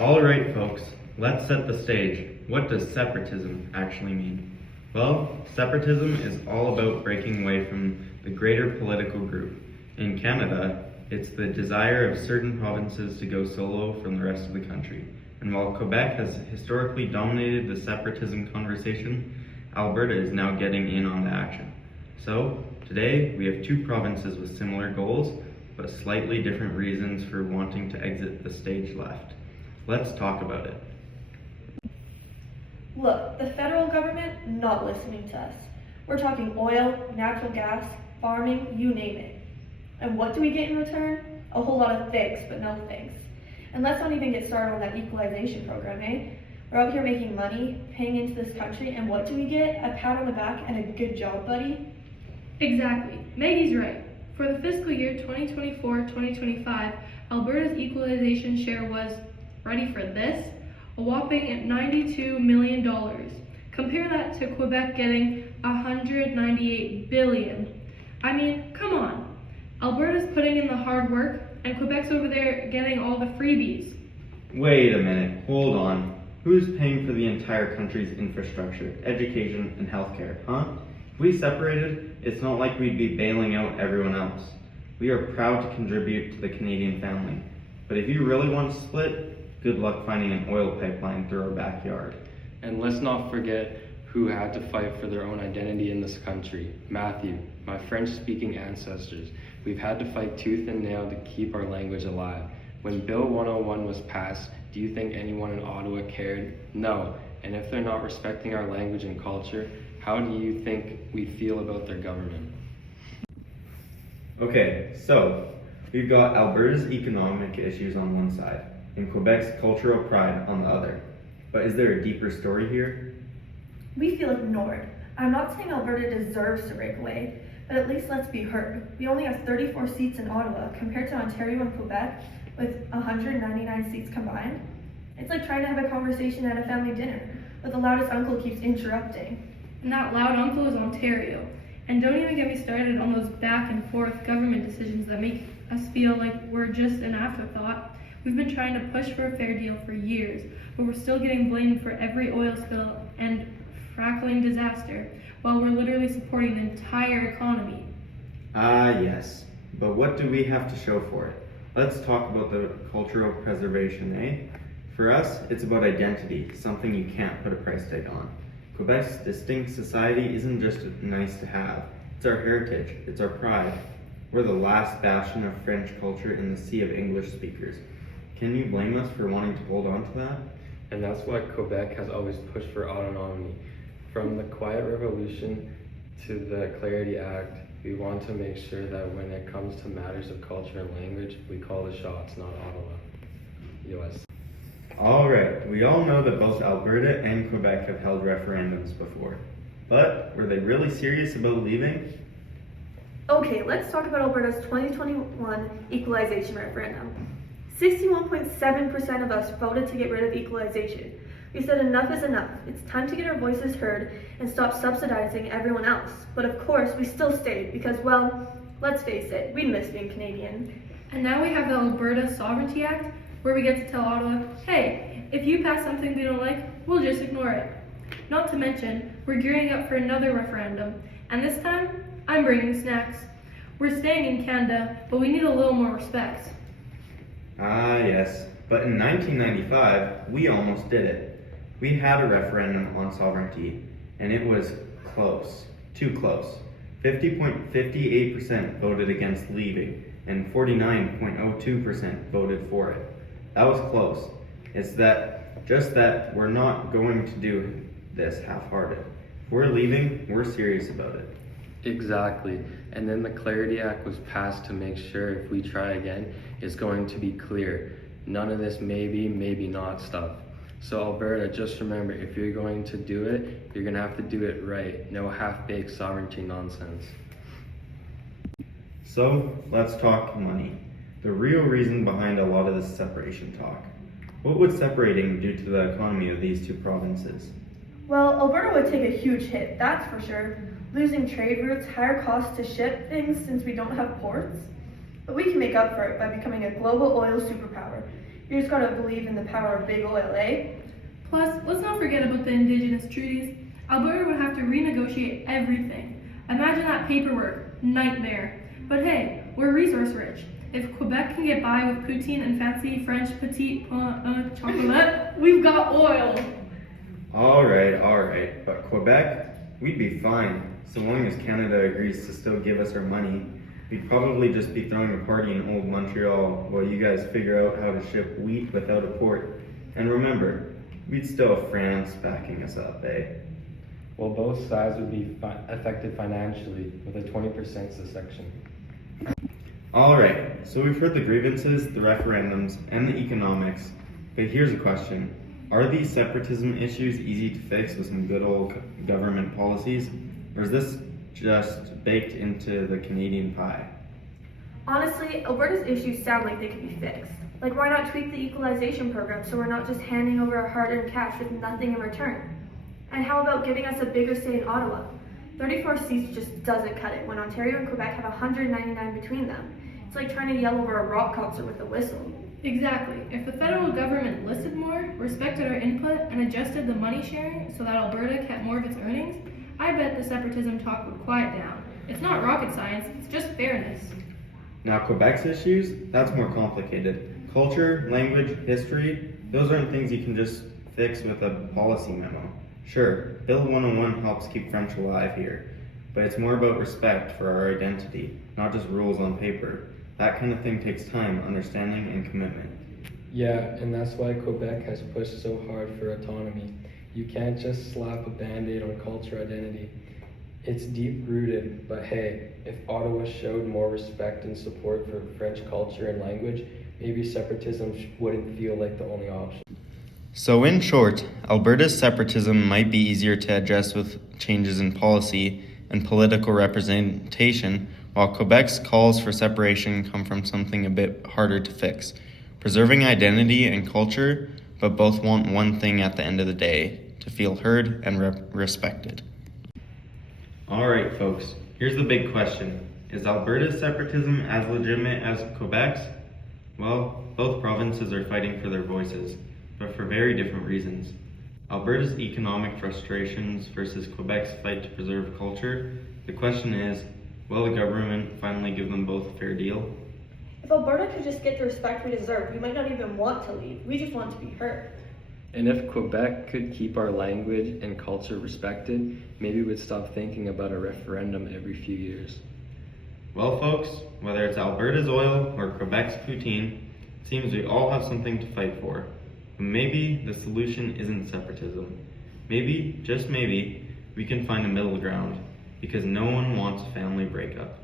All right, folks, let's set the stage. What does separatism actually mean? Well, separatism is all about breaking away from the greater political group. In Canada, it's the desire of certain provinces to go solo from the rest of the country. And while Quebec has historically dominated the separatism conversation, Alberta is now getting in on the action. So, today we have two provinces with similar goals, but slightly different reasons for wanting to exit the stage left. Let's talk about it. Look, the federal government not listening to us. We're talking oil, natural gas, farming, you name it. And what do we get in return? A whole lot of thanks, but no thanks. And let's not even get started on that equalization program, eh? We're out here making money, paying into this country, and what do we get? A pat on the back and a good job, buddy? Exactly. Maggie's right. For the fiscal year 2024-2025, Alberta's equalization share was, ready for this, a whopping $92 million. Compare that to Quebec getting $198 billion. I mean, come on. Alberta's putting in the hard work, and Quebec's over there getting all the freebies. Wait a minute, hold on. Who's paying for the entire country's infrastructure, education, and healthcare, huh? If we separated, it's not like we'd be bailing out everyone else. We are proud to contribute to the Canadian family. But if you really want to split, good luck finding an oil pipeline through our backyard. And let's not forget who had to fight for their own identity in this country. Matthew, my French-speaking ancestors. We've had to fight tooth and nail to keep our language alive. When Bill 101 was passed, do you think anyone in Ottawa cared? No. And if they're not respecting our language and culture, how do you think we feel about their government? Okay, so we've got Alberta's economic issues on one side and Quebec's cultural pride on the other. But is there a deeper story here? We feel ignored. I'm not saying Alberta deserves to break away, but at least let's be heard. We only have 34 seats in Ottawa compared to Ontario and Quebec with 199 seats combined. It's like trying to have a conversation at a family dinner, but the loudest uncle keeps interrupting. And that loud uncle is Ontario. And don't even get me started on those back and forth government decisions that make us feel like we're just an afterthought. We've been trying to push for a fair deal for years, but we're still getting blamed for every oil spill and frackling disaster, while we're literally supporting the entire economy. Ah, yes. But what do we have to show for it? Let's talk about the cultural preservation, eh? For us, it's about identity, something you can't put a price tag on. Quebec's distinct society isn't just nice to have. It's our heritage. It's our pride. We're the last bastion of French culture in the sea of English speakers. Can you blame us for wanting to hold on to that? And that's why Quebec has always pushed for autonomy. From the Quiet Revolution to the Clarity Act, we want to make sure that when it comes to matters of culture and language, we call the shots, not Ottawa. US. Alright, we all know that both Alberta and Quebec have held referendums before. But were they really serious about leaving? Okay, let's talk about Alberta's 2021 equalization referendum. 61.7% of us voted to get rid of equalization. We said enough is enough. It's time to get our voices heard and stop subsidizing everyone else. But of course, we still stayed because, well, let's face it, we miss being Canadian. And now we have the Alberta Sovereignty Act, where we get to tell Ottawa, hey, if you pass something we don't like, we'll just ignore it. Not to mention, we're gearing up for another referendum, and this time, I'm bringing snacks. We're staying in Canada, but we need a little more respect. Ah, yes. But in 1995, we almost did it. We had a referendum on sovereignty, and it was close. Too close. 50.58% voted against leaving, and 49.02% voted for it. That was close. It's just that we're not going to do this half-hearted. If we're leaving, we're serious about it. Exactly. And then the Clarity Act was passed to make sure if we try again, it's going to be clear. None of this maybe, maybe not stuff. So Alberta, just remember, if you're going to do it, you're going to have to do it right. No half-baked sovereignty nonsense. So, let's talk money. The real reason behind a lot of this separation talk. What would separating do to the economy of these two provinces? Well, Alberta would take a huge hit, that's for sure. Losing trade routes, higher costs to ship things since we don't have ports. But we can make up for it by becoming a global oil superpower. You just gotta believe in the power of big oil, eh? Plus, let's not forget about the indigenous treaties. Alberta would have to renegotiate everything. Imagine that paperwork. Nightmare. But hey, we're resource rich. If Quebec can get by with poutine and fancy French petit chocolat, we've got oil. Alright, but Quebec, we'd be fine, so long as Canada agrees to still give us our money. We'd probably just be throwing a party in old Montreal while you guys figure out how to ship wheat without a port. And remember, we'd still have France backing us up, eh? Well, both sides would be affected financially with a 20% secession. Alright, so we've heard the grievances, the referendums, and the economics, but here's a question. Are these separatism issues easy to fix with some good old government policies, or is this just baked into the Canadian pie? Honestly, Alberta's issues sound like they could be fixed. Like, why not tweak the equalization program so we're not just handing over our hard-earned cash with nothing in return? And how about giving us a bigger say in Ottawa? 34 seats just doesn't cut it when Ontario and Quebec have 199 between them. It's like trying to yell over a rock concert with a whistle. Exactly. If the federal government listened more, respected our input, and adjusted the money sharing so that Alberta kept more of its earnings, I bet the separatism talk would quiet down. It's not rocket science, it's just fairness. Now Quebec's issues, that's more complicated. Culture, language, history, those aren't things you can just fix with a policy memo. Sure, Bill 101 helps keep French alive here, but it's more about respect for our identity, not just rules on paper. That kind of thing takes time, understanding, and commitment. Yeah, and that's why Quebec has pushed so hard for autonomy. You can't just slap a band-aid on culture identity. It's deep-rooted, but hey, if Ottawa showed more respect and support for French culture and language, maybe separatism wouldn't feel like the only option. So in short, Alberta's separatism might be easier to adjust with changes in policy and political representation, while Quebec's calls for separation come from something a bit harder to fix, preserving identity and culture, but both want one thing at the end of the day, to feel heard and respected. Alright folks, here's the big question. Is Alberta's separatism as legitimate as Quebec's? Well, both provinces are fighting for their voices, but for very different reasons. Alberta's economic frustrations versus Quebec's fight to preserve culture. The question is, will the government finally give them both a fair deal? If Alberta could just get the respect we deserve, we might not even want to leave. We just want to be heard. And if Quebec could keep our language and culture respected, maybe we'd stop thinking about a referendum every few years. Well folks, whether it's Alberta's oil or Quebec's poutine, it seems we all have something to fight for. But maybe the solution isn't separatism. Maybe, just maybe, we can find a middle ground, because no one wants a family breakup.